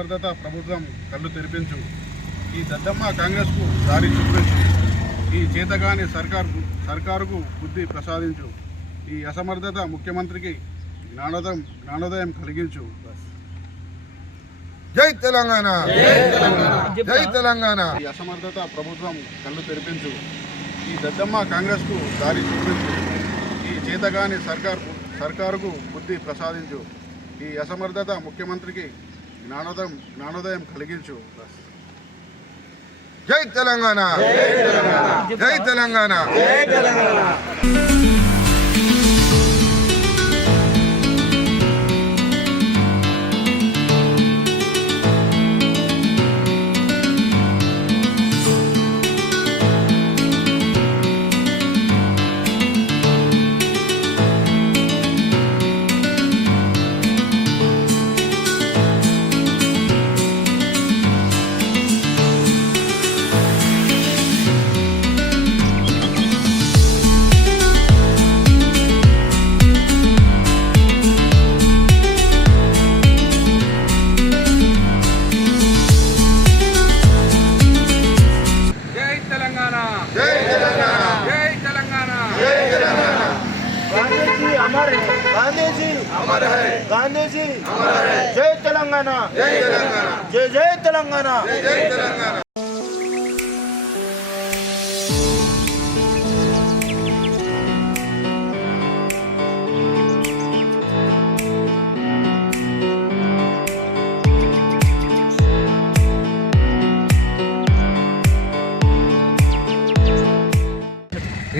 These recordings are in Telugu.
అసమర్థత ప్రభుత్వం కళ్ళు తెరిపించు, ఈ దద్దమ్మ కాంగ్రెస్కు దారి చూపించు, ఈ చేతగాని సర్కారుకు బుద్ధి ప్రసాదించు, ఈ అసమర్థత ముఖ్యమంత్రికి జ్ఞానోదయం కలిగించు. జై తెలంగాణ, జై తెలంగాణ. ఈ అసమర్థత ప్రభుత్వం కళ్ళు తెరిపించు, ఈ దద్దమ్మ కాంగ్రెస్కు దారి చూపించు, ఈ చేతగాని సర్కారుకు బుద్ధి ప్రసాదించు, ఈ అసమర్థత ముఖ్యమంత్రికి జ్ఞానోదయం కలిగించు. జై తెలంగాణ, జై తెలంగాణ. गांधी जी अमर है, गांधी जी अमर है. जय तेलंगाना, जय तेलंगाना, जय जय तेलंगाना, जय जय तेलंगाना.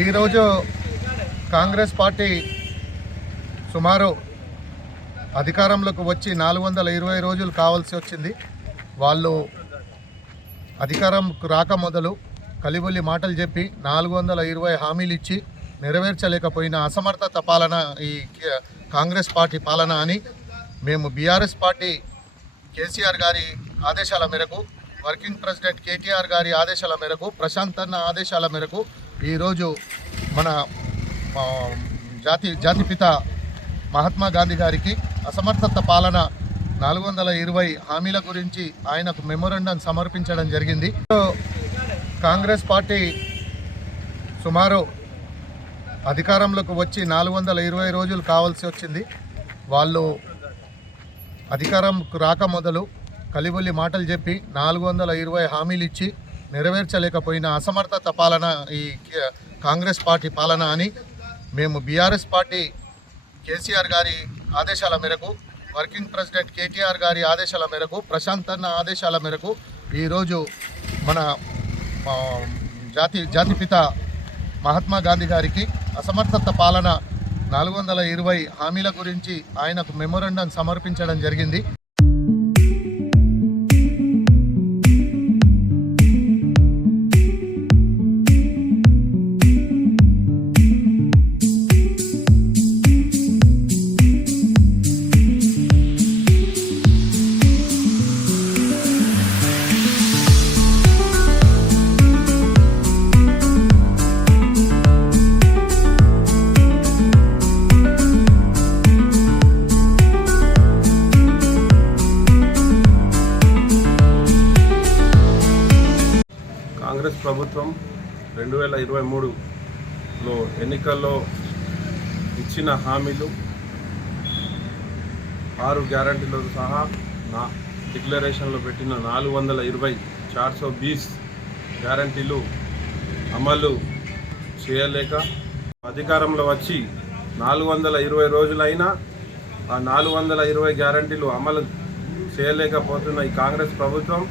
ఈరోజు కాంగ్రెస్ పార్టీ సుమారు అధికారంలోకి వచ్చి 420 రోజులు కావాల్సి వచ్చింది. వాళ్ళు అధికారంకు రాక మొదలు కలిబొల్లి మాటలు చెప్పి 420 హామీలు ఇచ్చి నెరవేర్చలేకపోయిన అసమర్థత పాలన ఈ కాంగ్రెస్ పార్టీ పాలన అని మేము బీఆర్ఎస్ పార్టీ కేసీఆర్ గారి ఆదేశాల మేరకు, వర్కింగ్ ప్రెసిడెంట్ కేటీఆర్ గారి ఆదేశాల మేరకు, ప్రశాంత్ అన్న ఆదేశాల మేరకు ఈరోజు మన జాతిపిత మహాత్మా గాంధీ గారికి అసమర్థత పాలన 420 హామీల గురించి ఆయనకు మెమోరాండం సమర్పించడం జరిగింది. కాంగ్రెస్ పార్టీ సుమారు అధికారంలోకి వచ్చి 420 రోజులు కావాల్సి వచ్చింది. వాళ్ళు అధికారంకు రాక మొదలు కలిబొల్లి మాటలు చెప్పి 420 హామీలు ఇచ్చి నెరవేర్చలేకపోయిన అసమర్థత పాలన ఈ కాంగ్రెస్ పార్టీ పాలన అని మేము బీఆర్ఎస్ పార్టీ కేసీఆర్ గారి ఆదేశాల మేరకు, వర్కింగ్ ప్రెసిడెంట్ కేటీఆర్ గారి ఆదేశాల మేరకు, ప్రశాంత్ అన్న ఆదేశాల మేరకు ఈరోజు మన జాతిపిత మహాత్మా గాంధీ గారికి అసమర్థత పాలన 420 హామీల గురించి ఆయనకు మెమోరాండం సమర్పించడం జరిగింది. కాంగ్రెస్ ప్రభుత్వం 2023లో ఎన్నికల్లో ఇచ్చిన హామీలు 6 గ్యారంటీలతో సహా డిక్లరేషన్లో పెట్టిన 420 గ్యారంటీలు అమలు చేయలేక అధికారంలో వచ్చి 420 రోజులైనా ఆ 420 గ్యారంటీలు అమలు చేయలేకపోతున్న ఈ కాంగ్రెస్ ప్రభుత్వం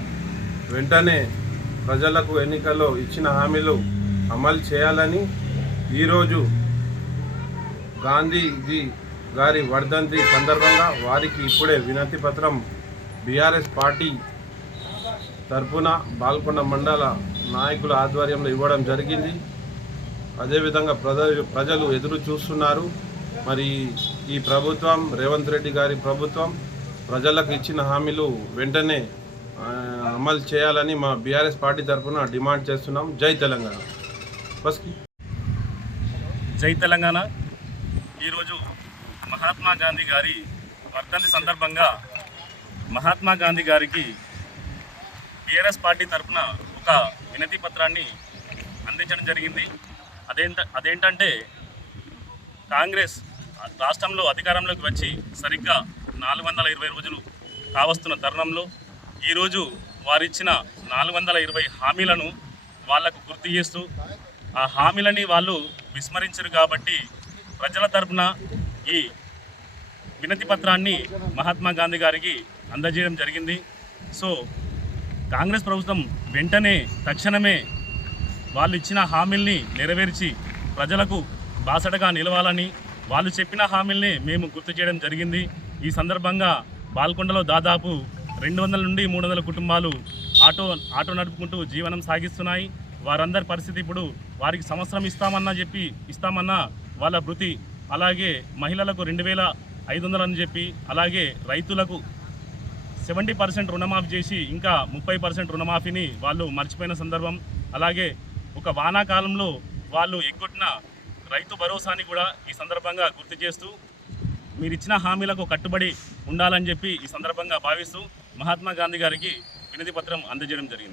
వెంటనే ప్రజలకు ఎన్నికల్లో ఇచ్చిన హామీలు అమలు చేయాలని ఈరోజు గాంధీజీ గారి వర్ధంతి సందర్భంగా వారికి ఇప్పుడే వినతి పత్రం బీఆర్ఎస్ పార్టీ తరఫున బాల్కొండ మండల నాయకుల ఆధ్వర్యంలో ఇవ్వడం జరిగింది. అదేవిధంగా ప్రజలు ఎదురు చూస్తున్నారు. మరి ఈ ప్రభుత్వం, రేవంత్ రెడ్డి గారి ప్రభుత్వం ప్రజలకు ఇచ్చిన హామీలు వెంటనే అమలు చేయాలని మా బీఆర్ఎస్ పార్టీ తరఫున డిమాండ్ చేస్తున్నాం. జై తెలంగాణ. బస్కి జై తెలంగాణ. ఈరోజు మహాత్మా గాంధీ గారి వర్ధంతి సందర్భంగా మహాత్మా గాంధీ గారికి బీఆర్ఎస్ పార్టీ తరఫున ఒక వినతి పత్రాన్ని అందించడం జరిగింది. అదేంటంటే కాంగ్రెస్ రాష్ట్రంలో అధికారంలోకి వచ్చి సరిగ్గా 420 రోజులు కావస్తున్న తరుణంలో ఈరోజు వారిచ్చిన 420 హామీలను వాళ్లకు గుర్తు చేస్తూ ఆ హామీలని వాళ్ళు విస్మరించారు కాబట్టి ప్రజల తరఫున ఈ వినతి పత్రాన్ని మహాత్మా గాంధీ గారికి అందజేయడం జరిగింది. సో కాంగ్రెస్ ప్రభుత్వం వెంటనే తక్షణమే వాళ్ళు ఇచ్చిన హామీల్ని నెరవేర్చి ప్రజలకు బాసటగా నిలవాలని వాళ్ళు చెప్పిన హామీల్ని మేము గుర్తు చేయడం జరిగింది. ఈ సందర్భంగా బాల్కొండలో దాదాపు 200 నుండి 300 కుటుంబాలు ఆటో నడుపుకుంటూ జీవనం సాగిస్తున్నాయి. వారందరి పరిస్థితి ఇప్పుడు వారికి సంవత్సరం ఇస్తామన్నా వాళ్ళ భృతి, అలాగే మహిళలకు 2500 అని చెప్పి, అలాగే రైతులకు 70% రుణమాఫీ చేసి ఇంకా 30% రుణమాఫీని వాళ్ళు మర్చిపోయిన సందర్భం. అలాగే ఒక వానాకాలంలో వాళ్ళు ఎగ్గొట్టిన రైతు భరోసాని కూడా ఈ సందర్భంగా గుర్తు చేస్తూ మీరు ఇచ్చిన హామీలకు కట్టుబడి ఉండాలని చెప్పి ఈ సందర్భంగా భావిస్తూ మహాత్మా గాంధీ గారికి వినతి పత్రం అందజేయడం జరిగింది.